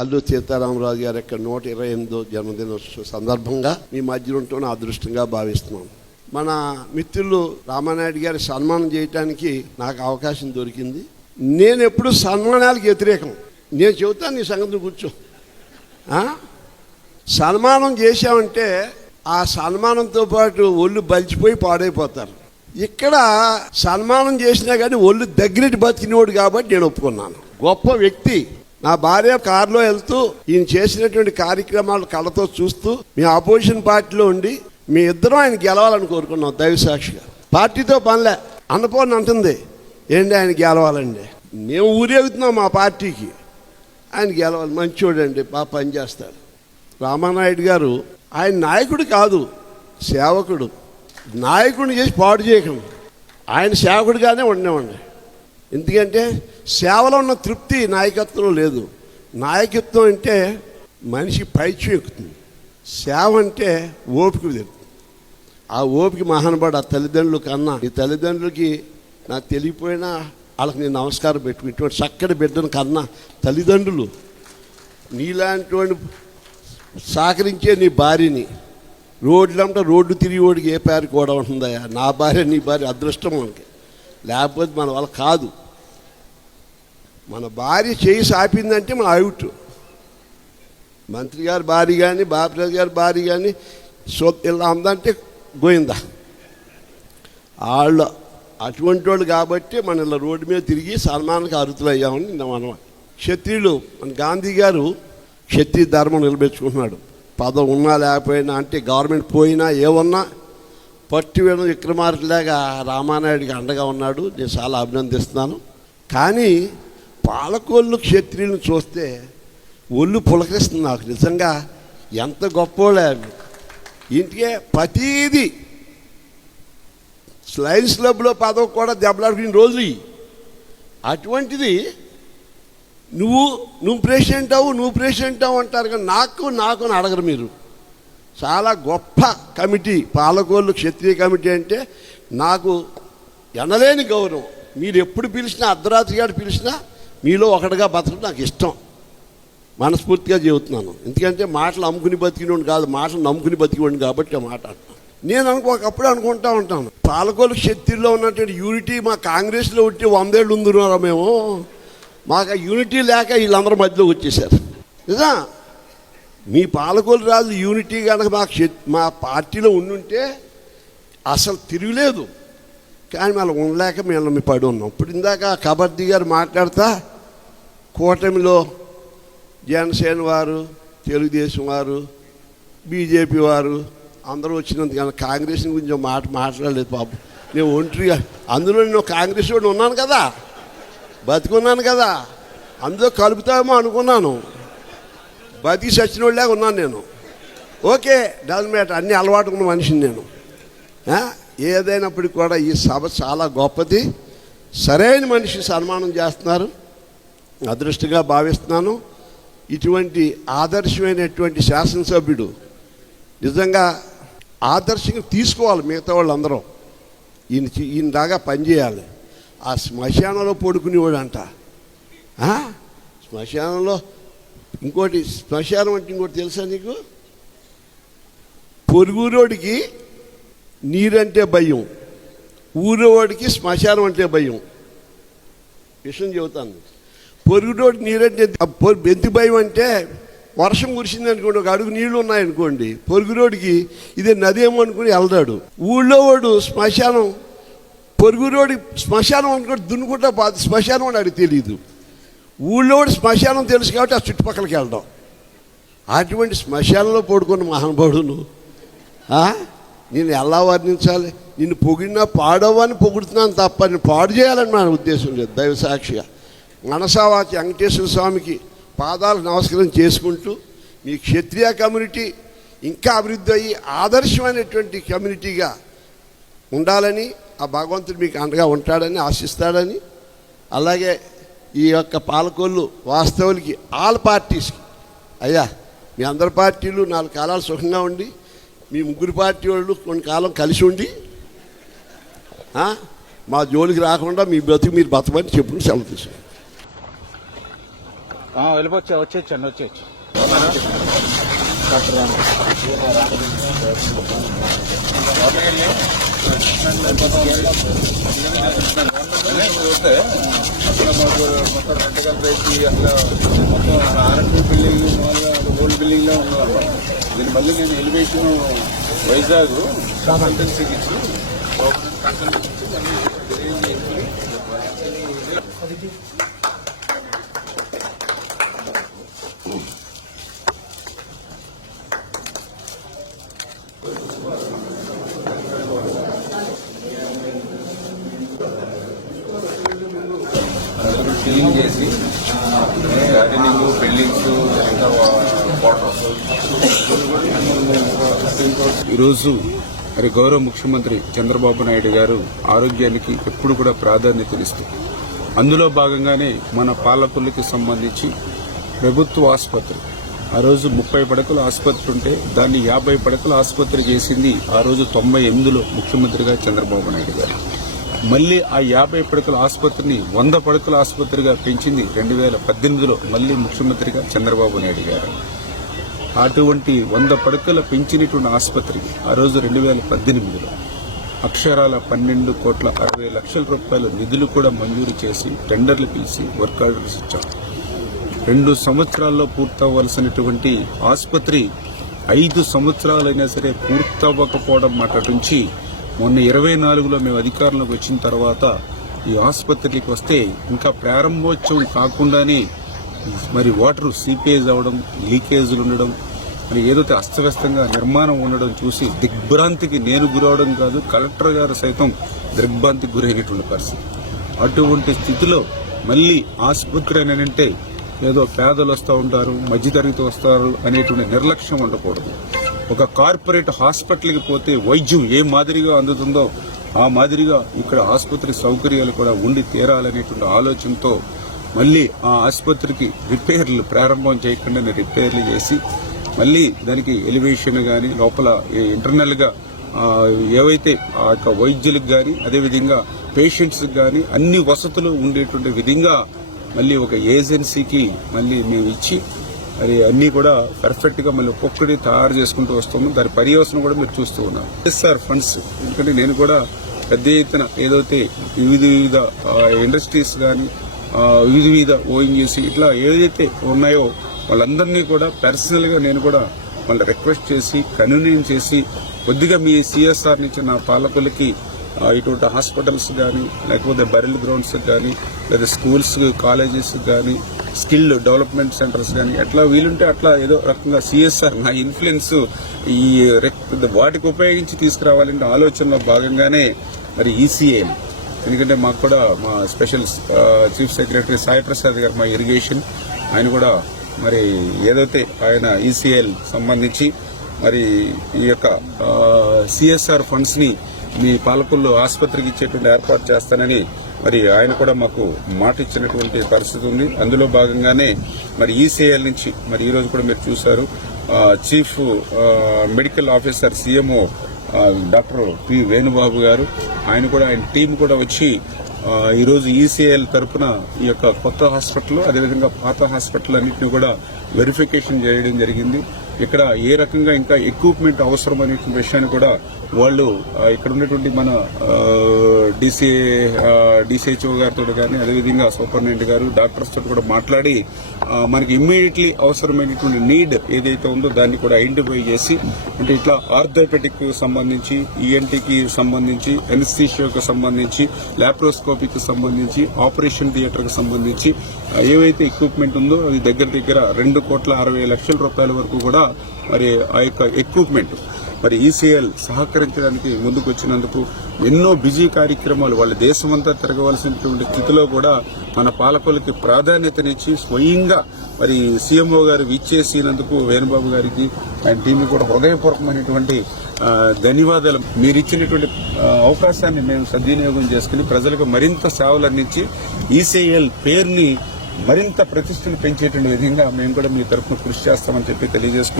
అల్లు సీతారామరాజు గారి యొక్క నూట ఇరవై ఎనిమిదో జన్మదినోత్సవ సందర్భంగా మీ మధ్య ఉంటూ అదృష్టంగా భావిస్తున్నాను మన మిత్రులు రామానాయుడు గారి సన్మానం చేయటానికి నాకు అవకాశం దొరికింది. నేను ఎప్పుడు సన్మానాలకు వ్యతిరేకం. నేను చెబుతాను నీ సంగతి కూర్చో. సన్మానం చేశామంటే ఆ సన్మానంతో పాటు ఒళ్ళు బలిచిపోయి పాడైపోతారు. ఇక్కడ సన్మానం చేసినా కానీ ఒళ్ళు దగ్గరికి బతికినోడు కాబట్టి నేను ఒప్పుకున్నాను. గొప్ప వ్యక్తి. నా భార్య కారులో వెళ్తూ ఈయన చేసినటువంటి కార్యక్రమాలు కళ్ళతో చూస్తూ మీ ఆపోజిషన్ పార్టీలో ఉండి మీ ఇద్దరం ఆయన గెలవాలని కోరుకున్నాం దైవ సాక్షిగా. పార్టీతో పనిలే. అన్నపూర్ణ అంటుంది ఏంటి ఆయన గెలవాలండి? మేము ఊరేగుతున్నాం మా పార్టీకి. ఆయన గెలవాలి మంచోడండి బాగా పనిచేస్తాడు రామానాయుడు గారు ఆయన నాయకుడు కాదు సేవకుడు. నాయకుడిని చేసి పాడు చేయకండి. ఆయన సేవకుడిగానే ఉండేవాడి ఎందుకంటే సేవలో ఉన్న తృప్తి నాయకత్వం లేదు. నాయకత్వం అంటే మనిషి పైచ్యం ఎక్కుతుంది. సేవ అంటే ఓపిక తెలుస్తుంది ఆ ఓపిక మహానుభాడు ఆ తల్లిదండ్రులు కన్నా ఈ తల్లిదండ్రులకి నాకు తెలియపోయినా వాళ్ళకి నేను నమస్కారం పెట్టుకుని ఇటువంటి చక్కటి బిడ్డను కన్నా తల్లిదండ్రులు నీలాంటి సహకరించే నీ భార్యని రోడ్లంటే రోడ్డు తిరిగి ఓడికి ఏ పేరు కూడా ఉంటుందా నా భార్య నీ భార్య అదృష్టం మనకి లేకపోతే మన వాళ్ళ కాదు. మన భార్య చేయి సాపిందంటే మన అవుట్ మంత్రి గారి భార్య కానీ బాపిరాజు గారి భార్య కానీ సో ఇలా ఉందంటే గోయిందా వాళ్ళు అటువంటి వాళ్ళు కాబట్టి మన ఇలా రోడ్డు మీద తిరిగి సన్మానకు అరుతులు అయ్యామని మనం క్షత్రియులు మన గాంధీ గారు క్షత్రియ ధర్మం నిలబెచ్చుకున్నాడు పదం ఉన్నా లేకపోయినా అంటే గవర్నమెంట్ పోయినా ఏమన్నా పట్టు వేణు విక్రమార్కులాగా రామానాయుడికి అండగా ఉన్నాడు. నేను చాలా అభినందిస్తున్నాను. కానీ పాలకోళ్ళు క్షత్రియులను చూస్తే ఒళ్ళు పులకరిస్తుంది నాకు. నిజంగా ఎంత గొప్పోళ్ళే ఇంటికే ప్రతీది స్లైన్స్ క్లబ్లో పదవి కూడా దెబ్బలాడుకునే రోజులు అటువంటిది నువ్వు నువ్వు ప్రెసిడెంట్ అవు నువ్వు ప్రెసిడెంట్ అవు అంటారు కానీ నాకు నాకు అని అడగరు మీరు. చాలా గొప్ప కమిటీ పాలకోళ్ళు క్షత్రియ కమిటీ అంటే నాకు ఎనలేని గౌరవం. మీరు ఎప్పుడు పిలిచినా అర్ధరాత్రి గారు పిలిచినా మీలో ఒకటిగా బతకడం నాకు ఇష్టం. మనస్ఫూర్తిగా చెబుతున్నాను. ఎందుకంటే మాటలు అమ్ముకుని బతికినోడు కాదు మాటలు నమ్ముకుని బతికినోడు కాబట్టి ఆ మాట నేను అనుకో ఒకప్పుడు అనుకుంటా ఉంటాను. పాలకోలు శక్తిలో ఉన్నటువంటి యూనిటీ మా కాంగ్రెస్లో ఉంటే వందేళ్ళు ఉందిన్నారా మేము? మాకు ఆ యూనిటీ లేక వీళ్ళందరి మధ్యలో వచ్చేసారు. నిజా మీ పాలకోలు రాజు యూనిటీ కనుక మాకు మా పార్టీలో ఉండుంటే అసలు తిరుగులేదు. కానీ మళ్ళీ ఉండలేక మేము పడి ఉన్నాం. ఇప్పుడు ఇందాక కబడ్డీ గారు మాట్లాడతా కూటమిలో జనసేన వారు తెలుగుదేశం వారు బీజేపీ వారు అందరూ వచ్చినంత కానీ కాంగ్రెస్ గురించి మాట మాట్లాడలేదు పాపం నేను ఒంటరిగా అందులో నేను కాంగ్రెస్ వాడిని ఉన్నాను కదా. బతికున్నాను కదా. అందులో కలుపుతామో అనుకున్నాను. బతికి సచిన వాళ్ళగా ఉన్నాను నేను. Okay doesn't matter. అన్ని అలవాటు ఉన్న మనిషిని నేను. ఏదైనప్పటికీ కూడా ఈ సభ చాలా గొప్పది. సరైన మనిషి సన్మానం చేస్తున్నారు. అదృష్టంగా భావిస్తున్నాను. ఇటువంటి ఆదర్శమైనటువంటి శాసనసభ్యుడు నిజంగా ఆదర్శంగా తీసుకోవాలి మిగతా వాళ్ళందరూ. ఈయన ఈయన దాకా పనిచేయాలి. ఆ శ్మశానంలో పడుకునేవాడు అంట. శ్మశానంలో ఇంకోటి శ్మశానం అంటే ఇంకోటి తెలుసా నీకు? పొరుగురోడికి నీరంటే భయం. ఊరోడికి శ్మశానం అంటే భయం. విషయం చెబుతాను. పొరుగుడోటి నీరంటే ఆ ఎందుకు భయం అంటే వర్షం కురిసింది అనుకోండి ఒక అడుగు నీళ్ళు ఉన్నాయనుకోండి పొరుగురోడికి ఇదే నది ఏమనుకుని అనుకుని వెళ్తాడు. ఊళ్ళో వాడు శ్మశానం పొరుగురోడి శ్మశానం అనుకోండి దున్నుకుంటా పోతే శ్మశానం అని అడిగి తెలియదు ఊళ్ళో వాడు శ్మశానం తెలుసు కాబట్టి ఆ చుట్టుపక్కలకి వెళ్ళడం అటువంటి శ్మశానంలో పడుకున్న మహానుభావుడును నేను ఎలా వర్ణించాలి? నిన్ను పొగిడినా పాడవని పొగుడుతున్నాను తప్ప నేను పాడు చేయాలని నా ఉద్దేశం లేదు దైవ సాక్షిగా మనసావాచి వెంకటేశ్వర స్వామికి పాదాలు నమస్కారం చేసుకుంటూ మీ క్షత్రియ కమ్యూనిటీ ఇంకా అభివృద్ధి అయ్యి ఆదర్శమైనటువంటి కమ్యూనిటీగా ఉండాలని ఆ భగవంతుడు మీకు అండగా ఉంటాడని ఆశిస్తాడని అలాగే ఈ యొక్క పాలకోళ్ళు వాస్తవులకి ఆల్ పార్టీస్కి. అయ్యా మీ అందరి పార్టీలు నాలుగు కాలాలు సుఖంగా ఉండి మీ ముగ్గురు పార్టీ వాళ్ళు కొన్ని కాలం కలిసి ఉండి మా జోలికి రాకుండా మీ బ్రతుకు మీరు బతమని చెప్పుకుని సెలవు తీసుకున్నాను ఆ, వెళ్ళిపోవచ్చు వచ్చేయచ్చండి వచ్చేయచ్చు. వస్తే అక్కడ మాకు మొత్తం రెంటల్ రేసి అట్లా మొత్తం బిల్డింగ్ మామూలుగా ఓల్డ్ బిల్డింగ్లో దీని మళ్ళీ నేను ఎలివేషన్ వైజాగ్ కన్సల్టెన్సీకి ఇచ్చి కన్సల్టెన్సీ మళ్ళీ రిలీజ్ చేయించుకుని అందులో క్లీన్ చేసి గార్డెనింగ్ బిల్డింగ్స్ ఇంకా వాటర్ ఈరోజు మరి గౌరవ ముఖ్యమంత్రి చంద్రబాబు నాయుడు గారు ఆరోగ్యానికి ఎప్పుడు కూడా ప్రాధాన్యతనిస్తూ అందులో భాగంగానే మన పాలకులకి సంబంధించి ప్రభుత్వ ఆసుపత్రి ఆ రోజు ముప్పై పడకల ఆసుపత్రి ఉంటే దాన్ని యాభై పడకల ఆసుపత్రి చేసింది ఆ రోజు తొంభై ఎనిమిదిలో ముఖ్యమంత్రిగా చంద్రబాబు నాయుడు గారు. మళ్ళీ ఆ యాభై పడకల ఆసుపత్రిని వంద పడకల ఆసుపత్రిగా పెంచింది రెండు వేల పద్దెనిమిదిలో మళ్ళీ ముఖ్యమంత్రిగా చంద్రబాబు నాయుడు గారు. అటువంటి వంద పడకల పెంచినటువంటి ఆసుపత్రి ఆ రోజు రెండు వేల పద్దెనిమిదిలో. అక్షరాల పన్నెండు కోట్ల అరవై లక్షల రూపాయల నిధులు కూడా మంజూరు చేసి టెండర్లు పిలిచి వర్క్ ఆర్డర్స్ ఇచ్చాం. రెండు సంవత్సరాల్లో పూర్తవ్వాల్సినటువంటి ఆసుపత్రి ఐదు సంవత్సరాలైనా సరే పూర్తవ్వకపోవడం మాట నుంచి మొన్న ఇరవై నాలుగులో మేము అధికారంలోకి వచ్చిన తర్వాత ఈ ఆసుపత్రికి వస్తే ఇంకా ప్రారంభోత్సవం కాకుండానే మరి వాటర్ సీపేజ్ అవ్వడం లీకేజీలు ఉండడం మరి ఏదైతే అస్తవ్యస్తంగా నిర్మాణం ఉండడం చూసి దిగ్భ్రాంతికి నేను గురవడం కాదు కలెక్టర్ గారు సైతం దిగ్భ్రాంతికి గురైనటువంటి పరిస్థితి. అటువంటి స్థితిలో మళ్ళీ ఆసుపత్రి అని అంటే ఏదో పేదలు వస్తూ ఉంటారు మధ్యతరగతి వస్తారు అనేటువంటి నిర్లక్ష్యం ఉండకూడదు. ఒక కార్పొరేట్ హాస్పిటల్కి పోతే వైద్యం ఏ మాదిరిగా అందుతుందో ఆ మాదిరిగా ఇక్కడ ఆసుపత్రి సౌకర్యాలు కూడా ఉండి తీరాలనేటువంటి ఆలోచనతో మళ్ళీ ఆ ఆసుపత్రికి రిపేర్లు ప్రారంభం చేయకుండానే రిపేర్లు చేసి మళ్ళీ దానికి ఎలివేషన్ కానీ లోపల ఇంటర్నల్గా ఏవైతే ఆ యొక్క వైద్యులకు కానీ అదేవిధంగా పేషెంట్స్ కానీ అన్ని వసతులు ఉండేటువంటి విధంగా మళ్ళీ ఒక ఏజెన్సీకి మళ్ళీ మేము ఇచ్చి మరి అన్ని కూడా పర్ఫెక్ట్గా మళ్ళీ ఒక్కొక్కటి తయారు చేసుకుంటూ వస్తున్నాం దాని పర్యవసనం కూడా మీరు చూస్తూ ఉన్నారు. ఎస్ఆర్ ఫండ్స్ ఎందుకంటే నేను కూడా పెద్ద ఎత్తున ఏదైతే వివిధ వివిధ ఇండస్ట్రీస్ కానీ వివిధ వివిధ చేసి ఇట్లా ఏదైతే ఉన్నాయో వాళ్ళందరినీ కూడా పర్సనల్గా నేను కూడా వాళ్ళ రిక్వెస్ట్ చేసి కన్వీనియన్ చేసి కొద్దిగా మీ సిఎస్ఆర్ నుంచి నా పాలకులకి ఇటువంటి హాస్పిటల్స్ కానీ లేకపోతే బరిల్ గ్రౌండ్స్ కానీ లేదా స్కూల్స్ కాలేజెస్ కానీ స్కిల్ డెవలప్మెంట్ సెంటర్స్ కానీ ఎట్లా వీలుంటే అట్లా ఏదో రకంగా సిఎస్ఆర్ నా ఇన్ఫ్లుయెన్స్ ఈ రెక్- వాటికి ఉపయోగించి తీసుకురావాలనే ఆలోచనలో భాగంగానే మరి ఈసీఏఎల్ ఎందుకంటే మాకు కూడా మా special chief secretary Sai Prasad గారు మా ఇరిగేషన్ ఆయన కూడా మరి ఏదైతే ఆయన ఈసీఎల్ సంబంధించి మరి ఈ యొక్క సిఎస్ఆర్ ఫండ్స్ని మీ పాలకుల్లో ఆసుపత్రికి ఇచ్చేటువంటి ఏర్పాటు చేస్తానని మరి ఆయన కూడా మాకు మాట ఇచ్చినటువంటి పరిస్థితి ఉంది. అందులో భాగంగానే మరి ఈసీఎల్ నుంచి మరి ఈ రోజు కూడా మీరు చూశారు chief medical officer CMO doctor P Venubabu గారు ఆయన కూడా ఆయన టీం కూడా వచ్చి ఈరోజు ఈసీఐఎల్ తరపున ఈ యొక్క కొత్త హాస్పిటల్ అదేవిధంగా పాత హాస్పిటల్ అన్నింటినీ కూడా వెరిఫికేషన్ చేయడం జరిగింది. ఇక్కడ ఏ రకంగా ఇంకా ఎక్విప్మెంట్ అవసరం అనే విషయాన్ని కూడా వాళ్ళు ఇక్కడ ఉన్నటువంటి మన డిసిఏ డిసిహెచ్ఓ గారితో కానీ అదేవిధంగా సూపరింటెండెంట్ గారు డాక్టర్స్ తోటి కూడా మాట్లాడి మనకి ఇమ్మీడియట్లీ అవసరమైనటువంటి నీడ్ ఏదైతే ఉందో దాన్ని కూడా ఐడెంటిఫై చేసి అంటే ఇట్లా ఆర్థోపెటిక్ సంబంధించి ఈఎన్టీకి సంబంధించి ఎన్ఎస్సీషియోకి సంబంధించి ల్యాప్రోస్కోపీకి సంబంధించి ఆపరేషన్ థియేటర్కి సంబంధించి ఏవైతే ఎక్విప్మెంట్ ఉందో అది దగ్గర దగ్గర రెండు కోట్ల అరవై లక్షల రూపాయల వరకు కూడా మరి ఆ యొక్క ఎక్విప్మెంట్ మరి ఈసీఎల్ సహకరించడానికి ముందుకు వచ్చినందుకు ఎన్నో బిజీ కార్యక్రమాలు వాళ్ళ దేశమంతా తిరగవలసినటువంటి స్థితిలో కూడా మన పాలకులకి ప్రాధాన్యతనిచ్చి స్వయంగా మరి సీఎంఓ గారు విచ్చేసినందుకు వేణుబాబు గారికి ఆయన టీమ్ కూడా హృదయపూర్వకమైనటువంటి ధన్యవాదాలు. మీరు ఇచ్చినటువంటి అవకాశాన్ని మేము సద్వినియోగం చేసుకుని ప్రజలకు మరింత సేవలు అందించి ఈసీఎల్ పేరుని మరింత ప్రతిష్టను పెంచేటువంటి విధంగా మేము కూడా మీ తరఫున కృషి చేస్తామని చెప్పి తెలియజేసుకుంటున్నాం.